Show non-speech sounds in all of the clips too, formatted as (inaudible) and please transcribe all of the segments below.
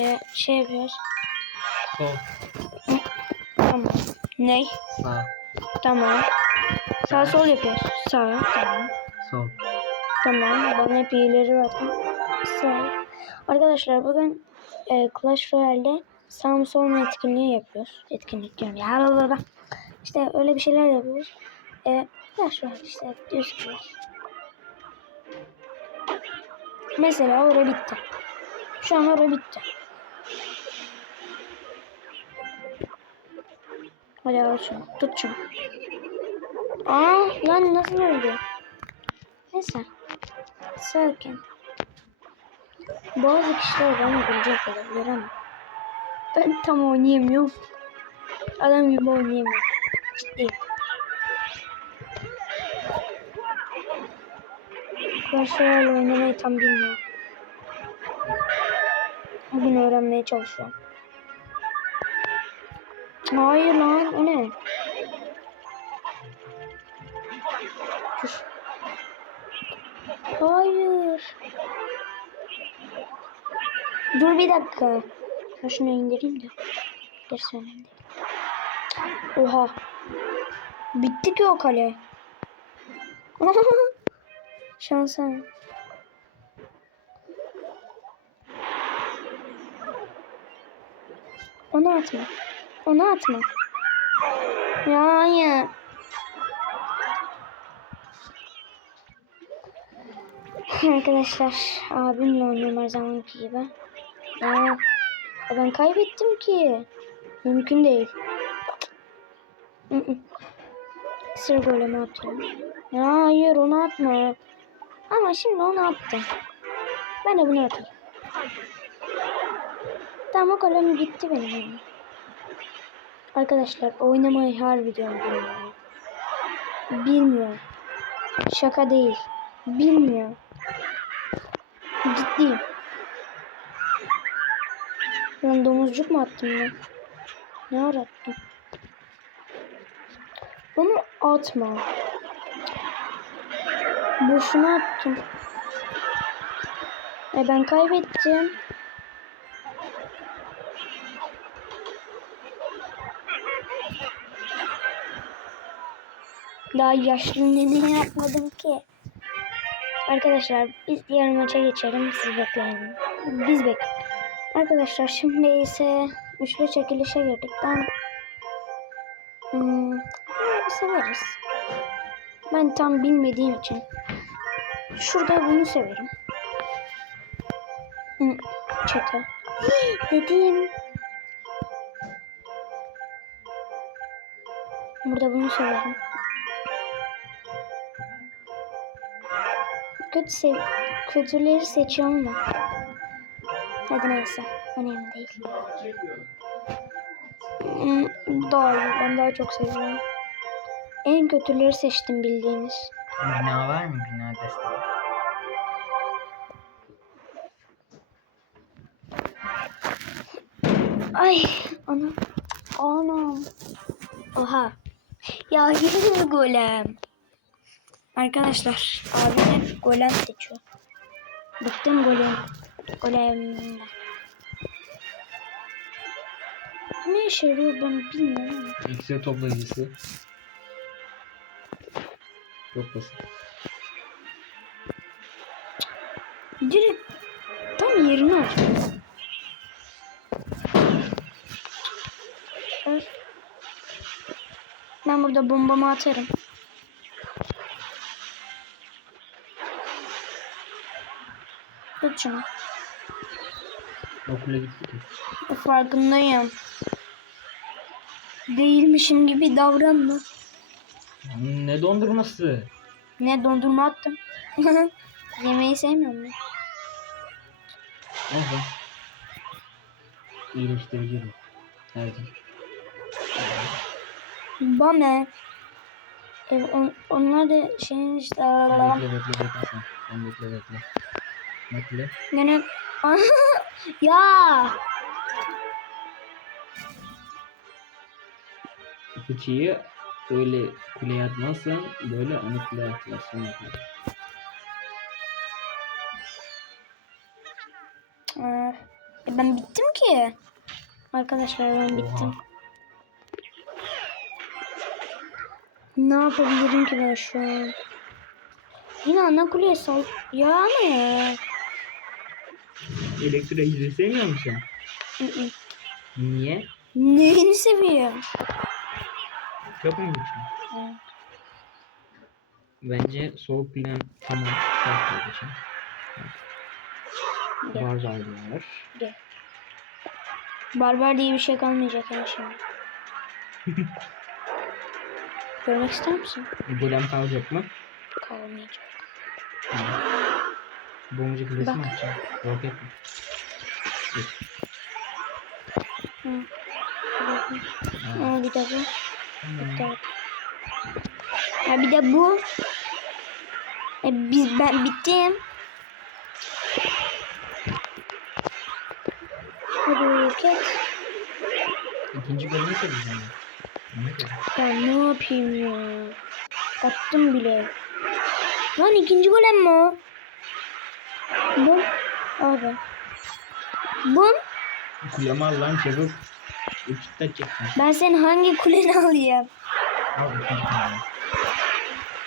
Ee, şey yapıyoruz. Sol. Tamam. Ney? Sağ. Tamam. Sağ sol yapıyoruz. Sağ. Tamam. Sol. Tamam. Bana hep iyileri var. Sağ. Arkadaşlar bugün e, Clash Royale'de sağ mı sol mu etkinliği yapıyoruz. Etkinlik diyorum. Ya la la. İşte öyle bir şeyler yapıyoruz. E, Clash Royale işte düz. Mesela orada bitti. Şu an orada bitti. Hadi al şunu. Tut şunu. Aa lan nasıl öldü? Neyse. Sakin. Bazı kişiler bana gelecek olabilir ama ben tam oynayamıyorum. Adam gibi oynayamıyorum. Ciddiyim. Royale oynamayı tam bilmiyorum. Bugün öğrenmeye çalışıyorum. Hayır lan o ne? Hayır. Dur bir dakika. Ben şunu indireyim de. Gerisi önemli. Oha. Bitti ki o kale. (laughs) Şansa. Onu atma. Onu atma. Ya hayır. Arkadaşlar abimle oynuyorum her zamanki gibi. Ya ben kaybettim ki. Mümkün değil. Sıra golemi atıyorum. Ya hayır onu atma. Ama şimdi onu attım. Ben de bunu atayım. Tamam o golem gitti benim. Arkadaşlar oynamayı her videom bilmiyorum. Şaka değil. Bilmiyorum. Ciddiyim. Ben domuzcuk mu attım ben? Ne ara attım? Onu atma. Boşuna attım. E ben kaybettim. Daha yaşlı nene yapmadım ki. Arkadaşlar biz diğer maça geçelim. Siz bekleyin. Biz bek. Arkadaşlar şimdi ise üçlü çekilişe girdik. Ben hmm, severiz. Ben tam bilmediğim için. Şurada bunu severim. Hmm, çete. Dediğim. Burada bunu severim. Kötü sev kötüleri seçiyorum ama. Hadi neyse. Önemli değil. Hmm, daha iyi. Ben daha çok seviyorum. En kötüleri seçtim bildiğiniz. Bina var mı? Bina desteği. Ay anam. Anam. Oha. Ya yine golem? Arkadaşlar abi hep golem seçiyor. Bıktım golem. Golemden. Ne işe yarıyor ben bilmiyorum. İksir toplayıcısı. Çok basit. Direkt tam yerini açıyor. Ben burada bombamı atarım. Tut şunu. Okula gitti ki. Farkındayım. Değilmişim gibi davranma. Ne dondurması? Ne dondurma attım. (laughs) Yemeği sevmiyorum ben. Neyse. İyileştirici bu. Her gün. Bana. E, on, onlar da şeyin işte. Bekle bekle bekle sen. Sen bekle bekle. Bekle. Gene. (laughs) ya. Fıçıyı öyle kuleye atmazsan böyle onu kuleye yapar. Ee, ben bittim ki. Arkadaşlar ben bittim. Oha. Ne yapabilirim ki ben şu an? Yine ana kuleye sal... Ya ne? Elektriği izlemiyor musun? Hı hı. Niye? Neyini seviyorum? Çok mu güçlü? Evet. Bence soğuk plan tamam. Soğuk kardeşim. Var. Gel. Barbar diye bir şey kalmayacak ya şimdi. (laughs) Görmek ister misin? Golem kalacak mı? Kalmayacak. Tamam. Bomucu kulesi mi Bak. açacağım? Roket mi? Hı. Aa, bir de bu. Bir de- Ha bir de bu. E, biz ben bittim. Hadi roket. İkinci golemi seveceğim. Ya ne yapayım ya? Attım bile. Lan ikinci golem mi o? Bum. Abi. Bum. Kulemi al lan çabuk. Ben senin hangi kuleni alayım?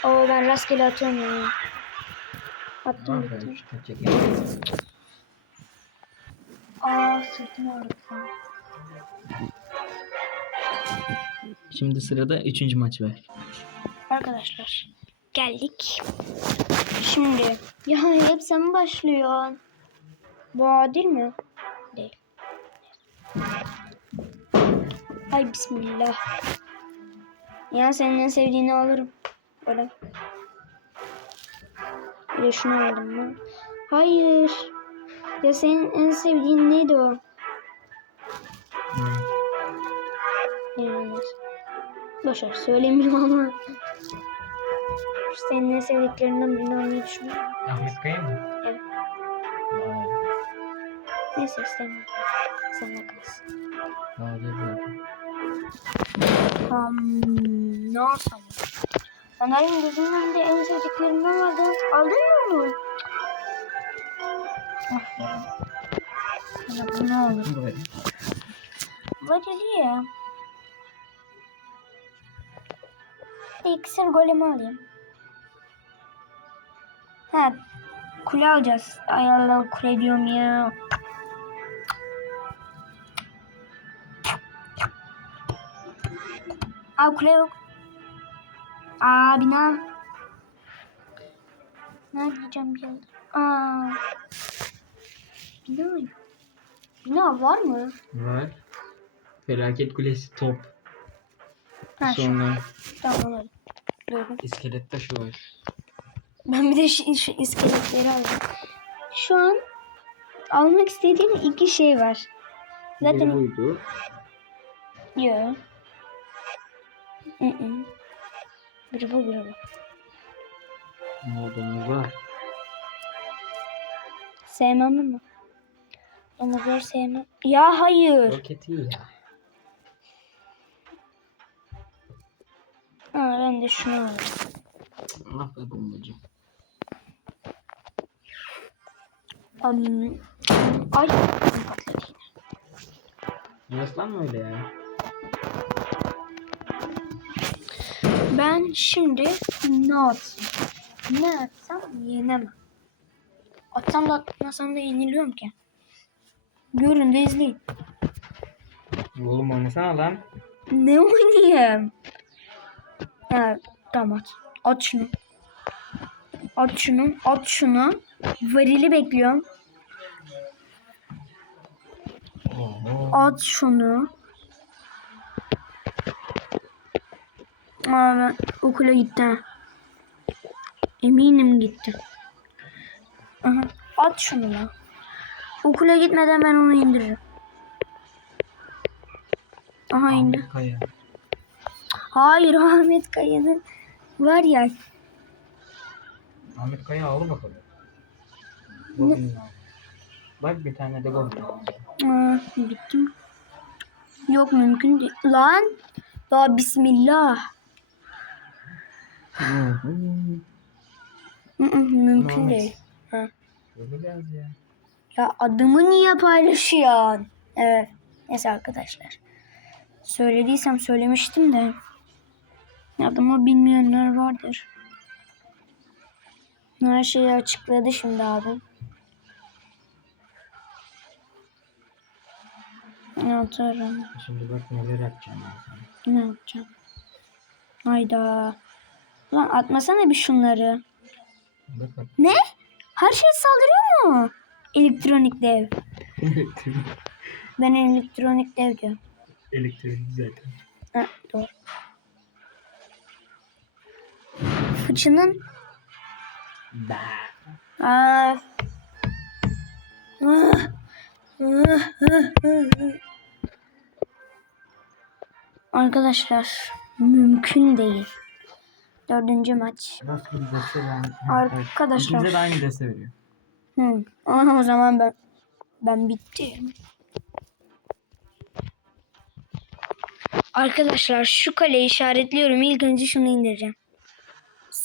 Oo ben rastgele atıyorum ya. Attım bitti. Aa sırtım ağrıdı. Şimdi sırada üçüncü maç var. Arkadaşlar geldik. Şimdi ya hep sen mi başlıyorsun? Bu adil mi? Değil. Ay bismillah. Ya senin en sevdiğini alırım. Böyle. Bir de şunu aldım ben. Hayır. Ya senin en sevdiğin neydi o? Hmm. İnanılmaz. Boşver söylemiyorum ama. Senin en sevdiklerinden birini almayı düşünüyorum. Ahmet Kaya mı? Evet. Aa, Neyse istemiyorum. Sen de kalsın. Hmm, ne olsam? Fener'in gözümün önünde en sevdiklerimden vardı. Aldın mı onu? Aferin. Sana bu ne olur? Böyle. Ya. İksir golemi alayım. Ha, kule alacağız. Ay Allah kule diyorum ya. Aa kule yok. Aa bina. Ne diyeceğim bir anda? Aa. Bina. Bina var mı? Var. Felaket kulesi top. Ha şu. Sonra Tamam alalım. Duydum. iskelet taşı var. Ben bir de şu, şu iskeletleri aldım. Şu an almak istediğim iki şey var. Biri Zaten buydu. yok. Hı hı. Biri bu biri bu. Modumuz var. Sevmem ama. Domuzları sevmem. Ya hayır. Roket iyi ya. Ha, ben de şunu aldım. Ah be bombacı. Am- Ay patladı yine. Nasıl lan öyle ya? Ben şimdi ne atsam? Ne atsam yenemem. Atsam da atmasam da yeniliyorum ki. Görün de izleyin. Oğlum oynasana lan. Ne oynayayım? Ha, tamam at. At şunu. At şunu. At şunu. Varili bekliyorum. At şunu. Aa okula gitti. Eminim gitti. At şunu lan. Okula gitmeden ben onu indiririm. Aha indi. Ahmet Kaya. Hayır (laughs) Ahmet Kaya'nın var ya Ahmet Kaya al bakalım. Ya. Bak bir tane de gol. Aa, bittim. Yok mümkün değil. Lan. Ya bismillah. (laughs) Mümkün değil. Ha. Ya adımı niye paylaşıyorsun? Evet. Neyse arkadaşlar. Söylediysem söylemiştim de. Adımı bilmeyenler vardır. Her şeyi açıkladı şimdi abi. Atarım. Şimdi bak neler yapacağım ben sana. Ne yapacağım? Hayda. Ulan atmasana bir şunları. Bak bak. Ne? Her şey saldırıyor mu? Elektronik dev. Ben elektronik dev diyorum. Elektronik zaten. Ha, doğru. Fıçının. Aa. Arkadaşlar mümkün değil. Dördüncü maç. Arkadaşlar. İkimize de aynı deste veriyor. Hı. Aha, o zaman ben ben bittim. Arkadaşlar şu kaleyi işaretliyorum. İlk önce şunu indireceğim.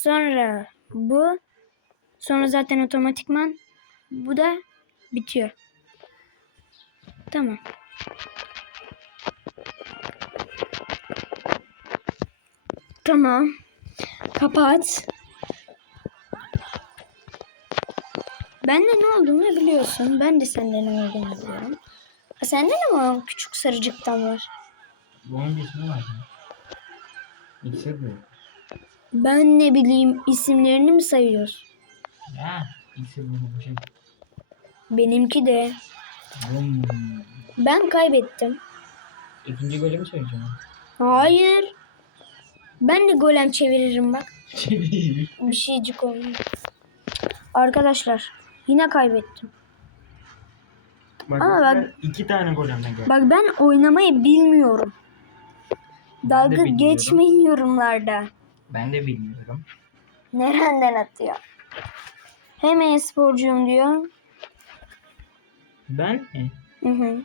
Sonra bu. Sonra zaten otomatikman bu da bitiyor. Tamam. Tamam. Kapat. Ben de ne olduğunu biliyorsun. Ben de sende ne olduğunu biliyorum. Ha, sende de mi o küçük sarıcıktan var? Bu oyun ismi var. İksir bu. Ben ne bileyim isimlerini mi sayıyorsun? Ya. Bu şey. Benimki de. Bum. Ben kaybettim. İkinci golü mü söyleyeceğim? Hayır. Ben de golem çeviririm bak. Çevir. Bir şeycik olmuyor. Arkadaşlar yine kaybettim. Bak, Ama bak- iki tane golemden geldi. Bak ben oynamayı bilmiyorum. Dalga bilmiyorum. geçmeyin yorumlarda. Ben de bilmiyorum. Nereden atıyor? Hem e-sporcuyum diyor. Ben mi? Hı hı.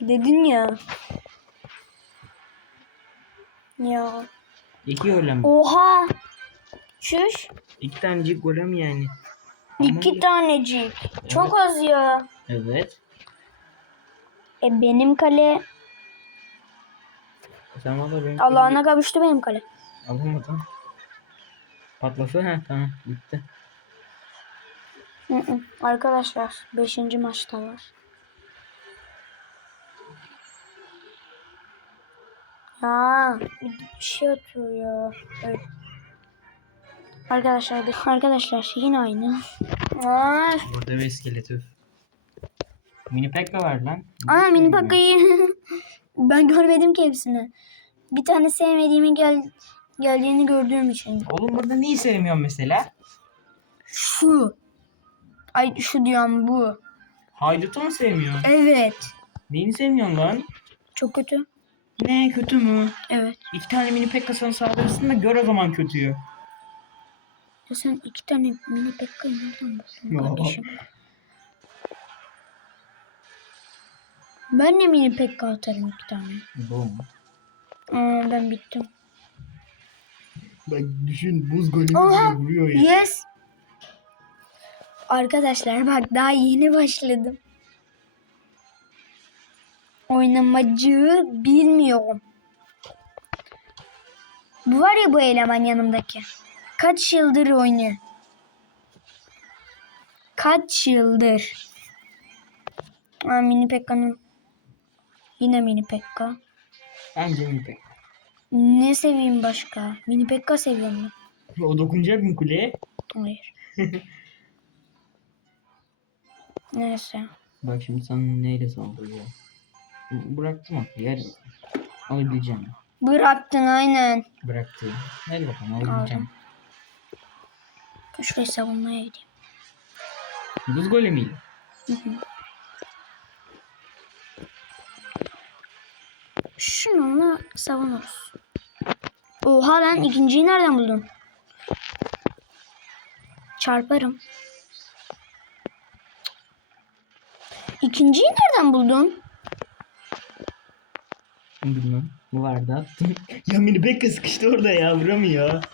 Dedin ya. Ya. İki golem. Oha. Şuş. İki tanecik golem yani. Ama- İki tanecik. Çok az ya. Evet. E benim kale Sen valla benim... Allah'ına kavuştu benim kale. Alamadım. Patlası ha tamam bitti. Hı hı. Arkadaşlar 5. maçta var. Ya bir şey atıyor ya. Evet. Arkadaşlar bir- arkadaşlar yine aynı. Aa, Burada bir iskelet üf. Mini Pekka var lan. Aa mini pakayı. (laughs) ben görmedim ki hepsini. Bir tane sevmediğimi gel geldiğini gördüğüm için. Oğlum burada neyi sevmiyorsun mesela? Şu. Ay şu diyorum bu. Haydut'u mu sevmiyorsun? Evet. Neyini sevmiyorsun lan? Çok kötü. Ne kötü mü? Evet. İki tane mini Pekka sana saldırsın da gör o zaman kötüyü. Ya sen iki tane mini pekkayı nereden buldun kardeşim? Ben de mini pekka atarım iki tane. Bom. Aa ben bittim. Bak düşün buz golemi Oha! vuruyor Yes. Arkadaşlar bak daha yeni başladım. Oynamacı bilmiyorum. Bu var ya bu eleman yanımdaki. Kaç yıldır oynuyor? Kaç yıldır? Aa, mini Pekka'nın yine mini Pekka. Bence mini Pekka. Ne seveyim başka? Mini Pekka seviyorum ben. O dokunacak mı kuleye? Hayır. (laughs) Neyse. Bak şimdi sana neyle saldırıyor? Bıraktım aklı yer. Alabileceğim. Bıraktın aynen. Bıraktım. Hadi bakalım alabileceğim. Şurayı savunmaya gideyim. Buz golemiyle. Hı hı. Şununla savunuruz. Oha ben ikinciyi nereden buldum? Çarparım. İkinciyi nereden buldun? Bilmem. Bu vardı attım. (laughs) ya mini Pekka sıkıştı orada ya vuramıyor.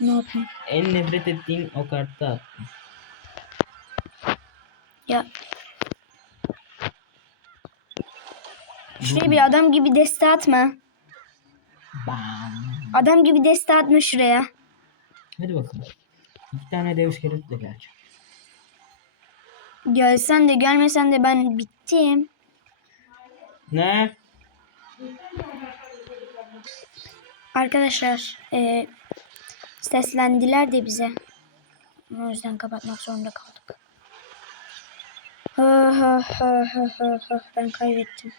Ne yapayım? En nefret ettiğin o kartta attım. Ya. Şuraya bir adam gibi deste atma. Adam gibi deste atma şuraya. Hadi bakalım. İki tane dev iskeletle gelecek. Gelsen de gelmesen de ben bittim. Ne? Arkadaşlar e, seslendiler de bize. O yüzden kapatmak zorunda kaldık. Ha, ha, ha, ha, ha. Ben kaybettim.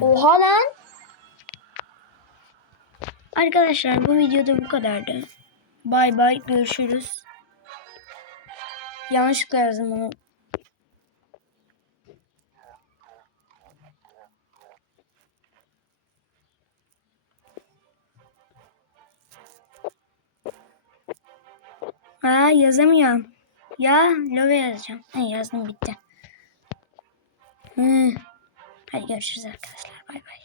Oha lan. Arkadaşlar bu videoda bu kadardı. Bay bay görüşürüz. Yanlışlıkla yazdım onu. Aa yazamıyorum. Ya love yazacağım. Ha, yazdım bitti. Hı. Hadi görüşürüz arkadaşlar. Bay bay.